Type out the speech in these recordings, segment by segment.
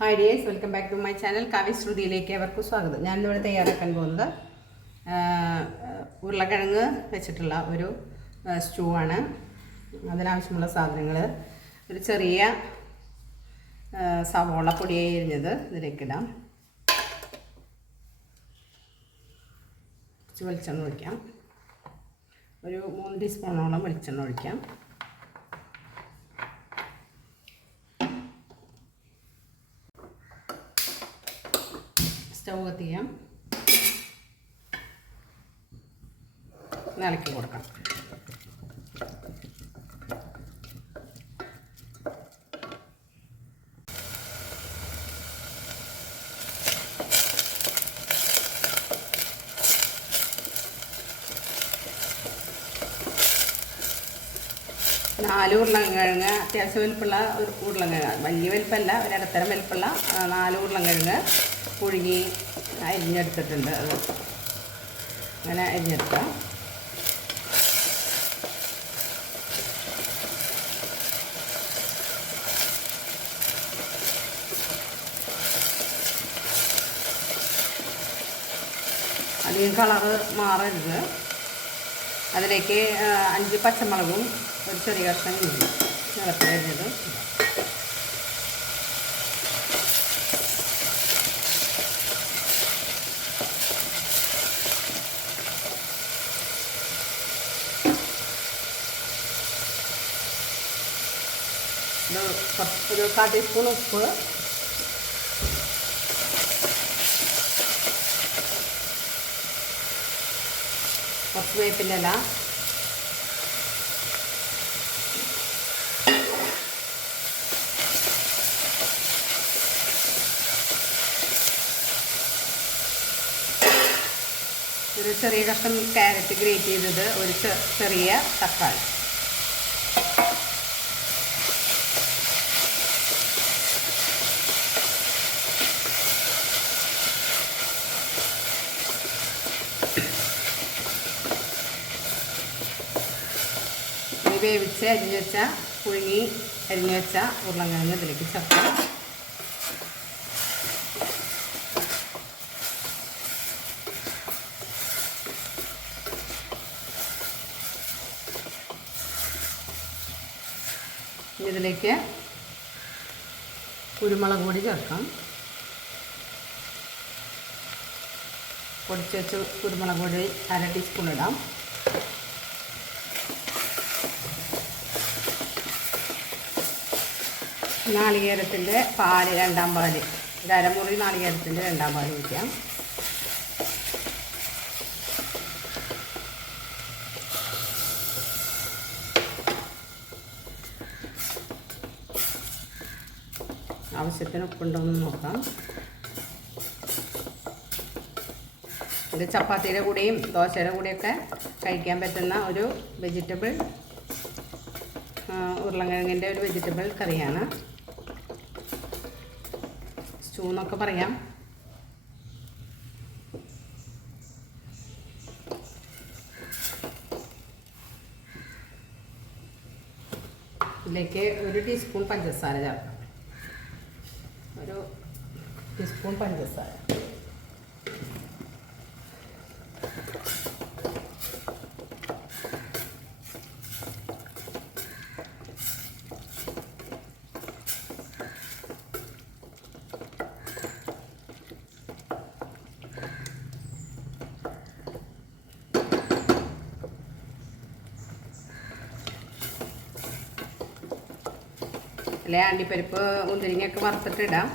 Hi dears, welcome back to my channel. Kavya ശ്രുതിയിലേക്ക് അവർക്കും സ്വാഗതം. ഞാനിവിടെ തയ്യാറാക്കാൻ പോകുന്നത് ഉരുളക്കിഴങ്ങ് വെച്ചിട്ടുള്ള ഒരു സ്റ്റൂ ആണ്. അതിനാവശ്യമുള്ള സാധനങ്ങൾ: ഒരു ചെറിയ സവോള പൊടിയായി അരിഞ്ഞത് ഇതിലേക്കിടാം. കുറച്ച് വെളിച്ചെണ്ണ ഒഴിക്കാം. ഒരു 3 ടീസ്പൂണോളം വെളിച്ചെണ്ണ ഒഴിക്കാം. സ്റ്റൗ കത്തിക്കാം. ഇളക്കി കൊടുക്കാം. നാല് ഉരുളക്കിഴങ്ങ്, അത്യാവശ്യം വലിപ്പമുള്ള ഒരു ഉരുളക്കിഴങ്ങ്, വലിയ വലിപ്പമല്ല, ഒരു ഇടത്തരം വലിപ്പമുള്ള 4 ഉരുളക്കിഴങ്ങ് പുഴുങ്ങി അരിഞ്ഞെടുത്തിട്ടുണ്ട്. അത് അങ്ങനെ അരിഞ്ഞെടുക്കാം. അധികം കളറ് മാറരുത്. അതിലേക്ക് 5 പച്ചമുളകും ഒരു ചെറിയ കഷ്ണം ഇഞ്ചി നിളത്തിലരിഞ്ഞത്. ഒരു 1/4 ടീസ്പൂൺ ഉപ്പ്, കുറച്ച് വേപ്പിൻ്റെ ഇല, ഒരു ചെറിയ കഷ്ണം ക്യാരറ്റ് ഗ്രേറ്റ് ചെയ്തത്, ഒരു ചെറിയ തക്കാളി. വേവിച്ച് അരിഞ്ഞു വെച്ച, പുഴുങ്ങി അരിഞ്ഞു വെച്ച ഉരുളക്കിഴങ്ങ് ഇതിലേക്ക് ചേർക്കാം. ഇതിലേക്ക് കുരുമുളക് പൊടി ചേർക്കാം. പൊടിച്ച് വെച്ച് കുരുമുളക് പൊടി 1/2 ടീസ്പൂൺ ഇടാം. നാളികേരത്തിൻ്റെ പാല്, 2-ാം പാല്, ഒരു അരമുറി നാളികേരത്തിൻ്റെ 2-ാം പാല് ഒഴിക്കാം. ആവശ്യത്തിന് ഉപ്പുണ്ടോയെന്ന് നോക്കാം. ഇത് ചപ്പാത്തിയുടെ കൂടെയും ദോശയുടെ കൂടെയൊക്കെ കഴിക്കാൻ പറ്റുന്ന ഒരു വെജിറ്റബിൾ, ഉരുളക്കിഴങ്ങിൻ്റെ ഒരു വെജിറ്റബിൾ കറിയാണ്. സ്റ്റൂ എന്നൊക്കെ പറയാം. ഇതിലേക്ക് 1 ടീസ്പൂൺ പഞ്ചസാര ചേർക്കാം. 1 ടീസ്പൂൺ പഞ്ചസാര. അല്ലെ അണ്ടിപ്പരിപ്പ്, മുന്തിരിങ്ങയൊക്കെ വറുത്തിട്ടിടാം.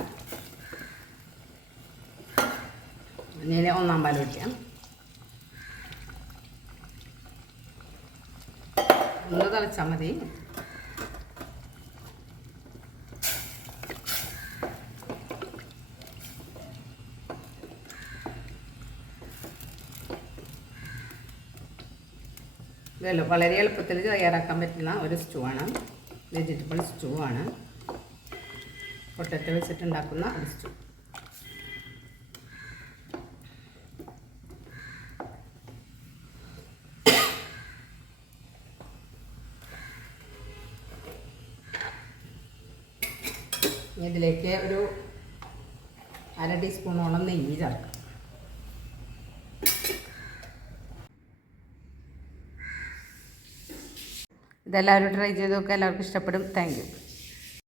ഇനി 1-ാം പാൽ ഒഴിക്കാം. ഒന്ന് തിളച്ചാൽ മതി. ഇതല്ലോ വളരെ എളുപ്പത്തിൽ തയ്യാറാക്കാൻ പറ്റുന്ന ഒരു സ്റ്റൂ ആണ്. വെജിറ്റബിൾ സ്റ്റൂ ആണ്. പൊട്ടറ്റോ വെച്ചിട്ടുണ്ടാക്കുന്ന ഒരു സ്റ്റൂ. ഇതിലേക്ക് ഒരു 1/2 ടീസ്പൂണോളം നെയ്യ് ചേർക്കാം. ഇതെല്ലാവരും ട്രൈ ചെയ്ത് നോക്കുക. എല്ലാവർക്കും ഇഷ്ടപ്പെടും. Thank you.